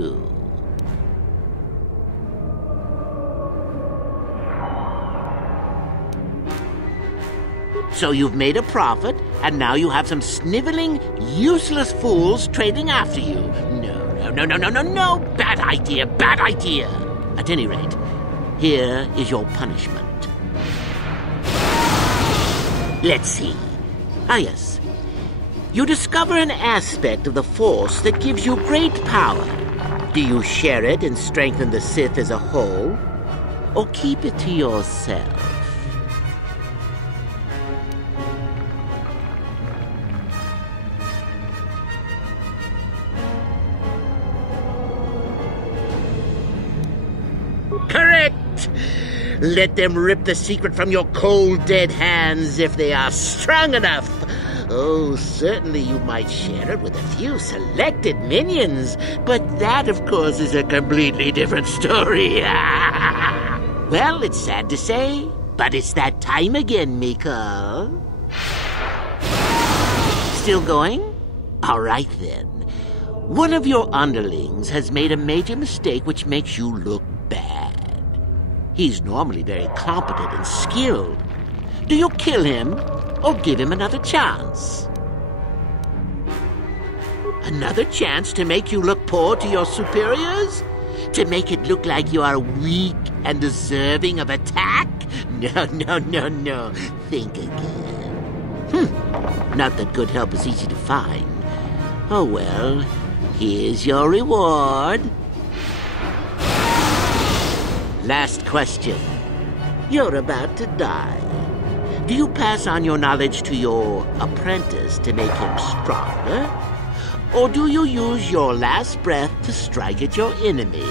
So you've made a profit, and now you have some sniveling, useless fools trading after you. No. Bad idea, bad idea. At any rate, here is your punishment. Let's see. Ah, yes. You discover an aspect of the Force that gives you great power. Do you share it and strengthen the Sith as a whole? Or keep it to yourself? Correct! Let them rip the secret from your cold, dead hands if they are strong enough. Oh, certainly you might share it with a few selected minions, but that, of course, is a completely different story. Well, it's sad to say, but it's that time again, Miko. Still going? All right, then. One of your underlings has made a major mistake which makes you look bad. He's normally very competent and skilled. Do you kill him or give him another chance? Another chance to make you look poor to your superiors? To make it look like you are weak and deserving of attack? No. Think again. Not that good help is easy to find. Oh well, here's your reward. Last question. You're about to die. Do you pass on your knowledge to your apprentice to make him stronger? Or do you use your last breath to strike at your enemies?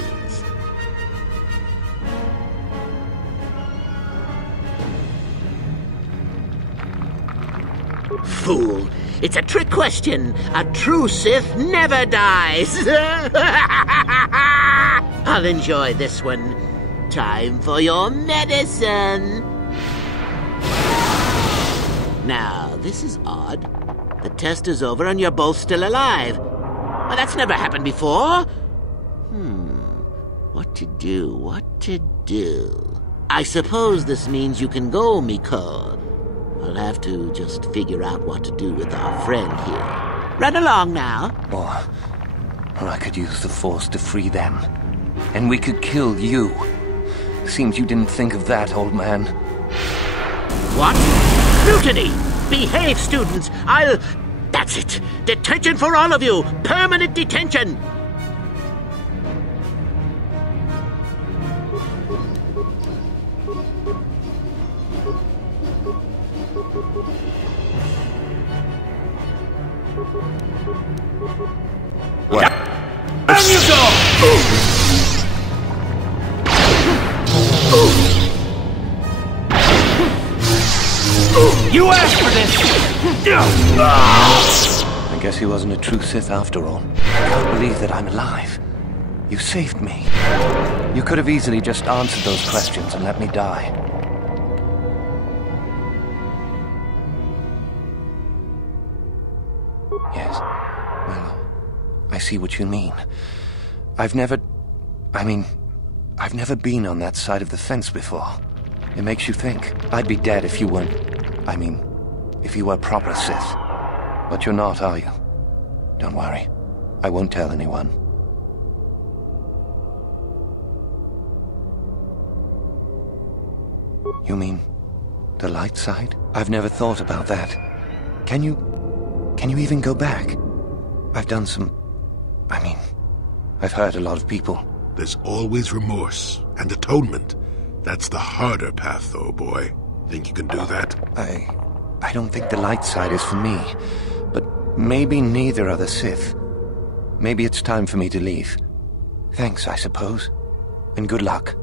Fool! It's a trick question. A true Sith never dies. I'll enjoy this one. Time for your medicine. Now, this is odd. The test is over and you're both still alive. Well, that's never happened before. What to do? I suppose this means you can go, Miko. I'll have to just figure out what to do with our friend here. Run along now. Or I could use the Force to free them. And we could kill you. Seems you didn't think of that, old man. What? Mutiny! Behave, students! That's it! Detention for all of you! Permanent detention! What? Down you go! You asked for this! I guess he wasn't a true Sith after all. I can't believe that I'm alive. You saved me. You could have easily just answered those questions and let me die. Yes. Well, I see what you mean. I've never been on that side of the fence before. It makes you think. I'd be dead if you weren't... if you were proper Sith. But you're not, are you? Don't worry. I won't tell anyone. You mean the light side? I've never thought about that. Can you even go back? I've done some... I've hurt a lot of people. There's always remorse and atonement. That's the harder path, though, boy. Think you can do that? I don't think the light side is for me. But maybe neither are the Sith. Maybe it's time for me to leave. Thanks, I suppose. And good luck.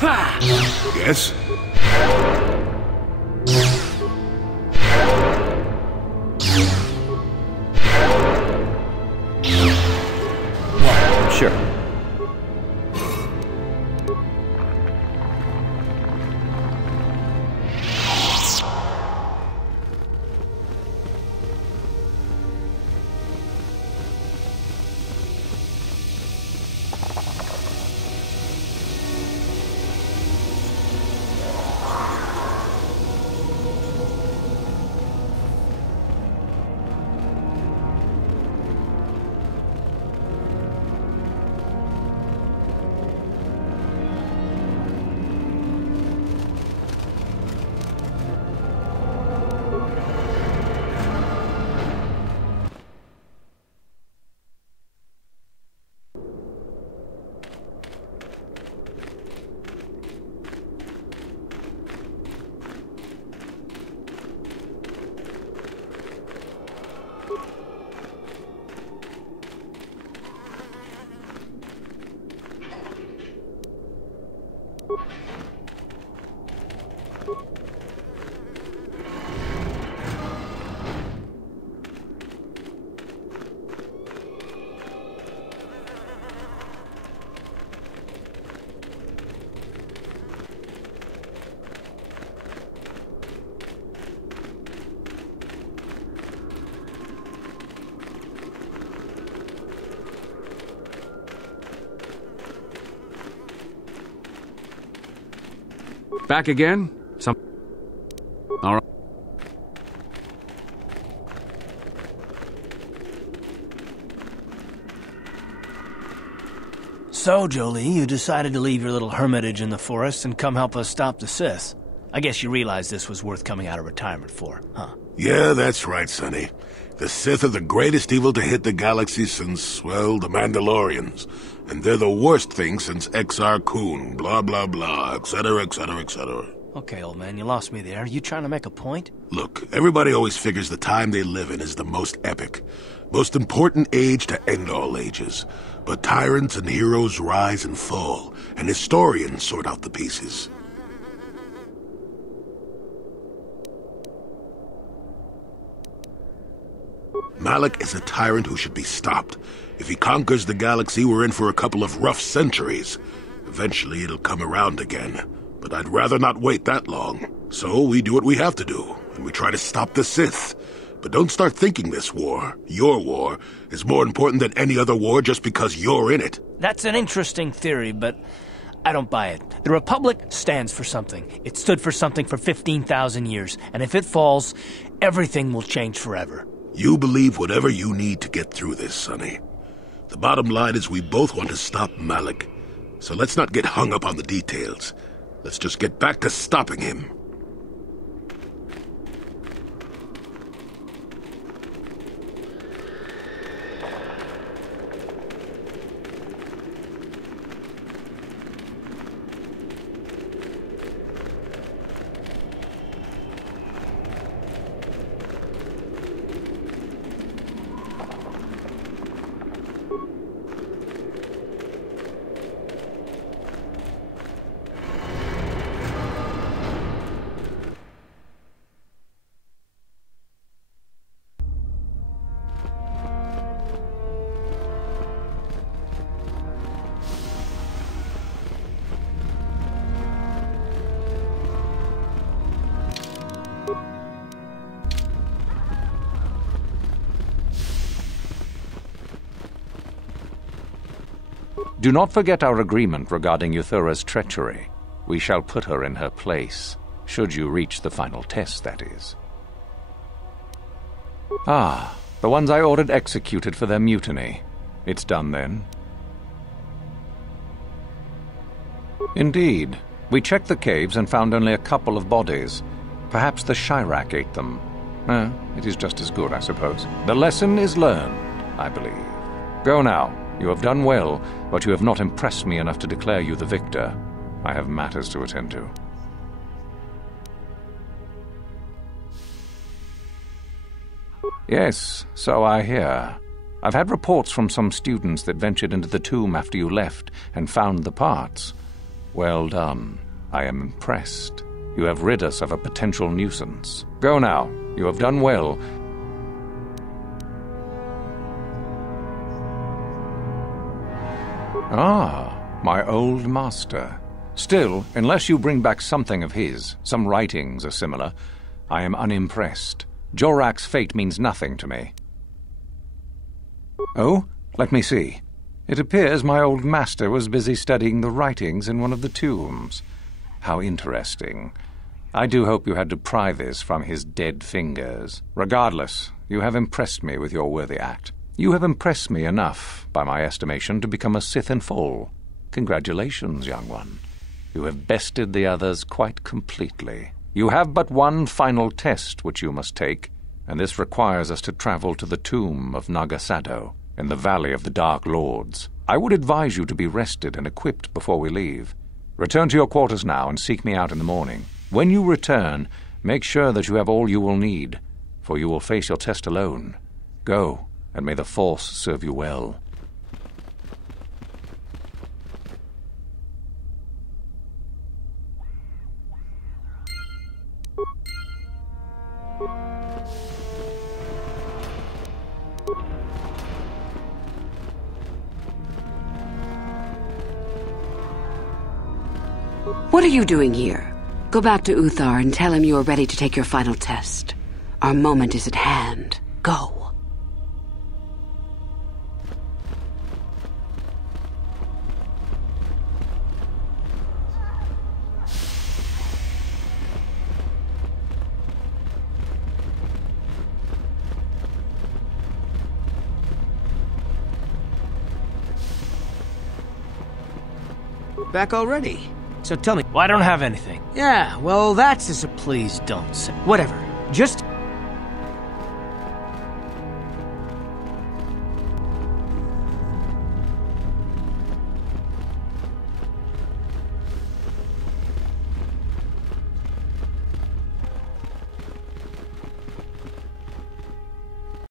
Yes? Sure. Back again? All right. So, Jolie, you decided to leave your little hermitage in the forest and come help us stop the Sith. I guess you realized this was worth coming out of retirement for, huh? Yeah, that's right, Sonny. The Sith are the greatest evil to hit the galaxy since, well, the Mandalorians. And they're the worst thing since Exar Kun, blah, blah, blah, etc., etc., etc. Okay, old man, you lost me there. You trying to make a point? Look, everybody always figures the time they live in is the most epic, most important age to end all ages. But tyrants and heroes rise and fall, and historians sort out the pieces. Malak is a tyrant who should be stopped. If he conquers the galaxy, we're in for a couple of rough centuries. Eventually, it'll come around again. But I'd rather not wait that long. So we do what we have to do, and we try to stop the Sith. But don't start thinking this war, your war, is more important than any other war just because you're in it. That's an interesting theory, but I don't buy it. The Republic stands for something. It stood for something for 15,000 years, and if it falls, everything will change forever. You believe whatever you need to get through this, Sonny. The bottom line is we both want to stop Malak. So let's not get hung up on the details. Let's just get back to stopping him. Do not forget our agreement regarding Euthura's treachery. We shall put her in her place, should you reach the final test, that is. Ah, the ones I ordered executed for their mutiny. It's done then. Indeed. We checked the caves and found only a couple of bodies. Perhaps the Chirac ate them. It is just as good, I suppose. The lesson is learned, I believe. Go now. You have done well, but you have not impressed me enough to declare you the victor. I have matters to attend to. Yes, so I hear. I've had reports from some students that ventured into the tomb after you left and found the parts. Well done. I am impressed. You have rid us of a potential nuisance. Go now. You have done well. Ah, my old master. Still, unless you bring back something of his, some writings are similar, I am unimpressed. Jorak's fate means nothing to me. Oh, let me see. It appears my old master was busy studying the writings in one of the tombs. How interesting. I do hope you had to pry this from his dead fingers. Regardless, you have impressed me with your worthy act. You have impressed me enough, by my estimation, to become a Sith in full. Congratulations, young one. You have bested the others quite completely. You have but one final test which you must take, and this requires us to travel to the tomb of Nagasado, in the Valley of the Dark Lords. I would advise you to be rested and equipped before we leave. Return to your quarters now and seek me out in the morning. When you return, make sure that you have all you will need, for you will face your test alone. Go, and may the Force serve you well. What are you doing here? Go back to Uthar and tell him you are ready to take your final test. Our moment is at hand. Go. Back already? So tell me. Well, I don't have anything. Yeah, well, that's Please don't say. Whatever. Just